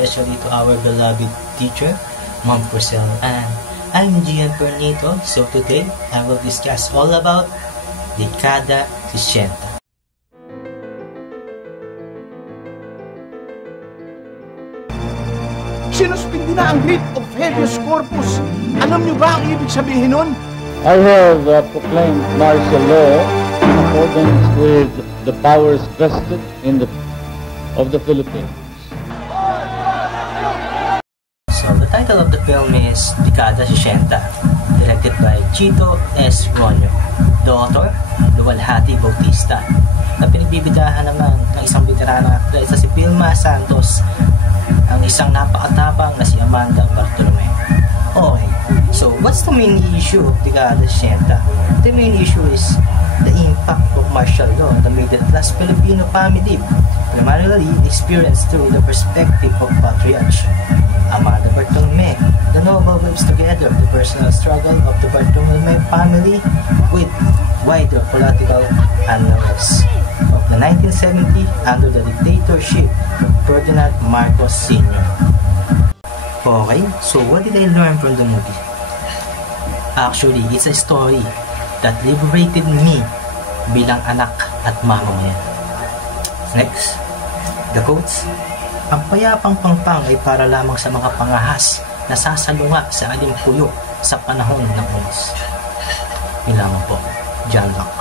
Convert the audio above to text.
especially to our beloved teacher, Ma'am Porcel Ann. I'm Gian Pernito, so today I will discuss all about Dekada 60. Sinuspindi na ang writ of habeas corpus. Alam niyo ba ang ibig sabihin nun? I have proclaimed martial law in accordance with the powers vested in of the Philippines. So the title of the film is Dekada 60, directed by Chito S. Ronyo. The author, Luwalhati Bautista, na pinagbibidahan naman ng isang veterana actress na si Vilma Santos, ang isang napakatapang na si Amanda Bartolome. Okay, so what's the main issue of Dekada 60? The main issue is the impact of martial law on the middle-class Filipino family, primarily experienced through the perspective of patriarch Amanda Bartolome. The novel weaves together the personal struggle of the Bartolome family with wider political analysis of the 1970s under the dictatorship of Ferdinand Marcos Sr. Okay, so what did I learn from the movie? Actually, it's a story that liberated me bilang anak at mamamayan. Next, the quotes. Ang payapang pangpang ay para lamang sa mga pangahas na sasalunga sa alimpuyo sa panahon ng unos. Yun lamang po, John Locke.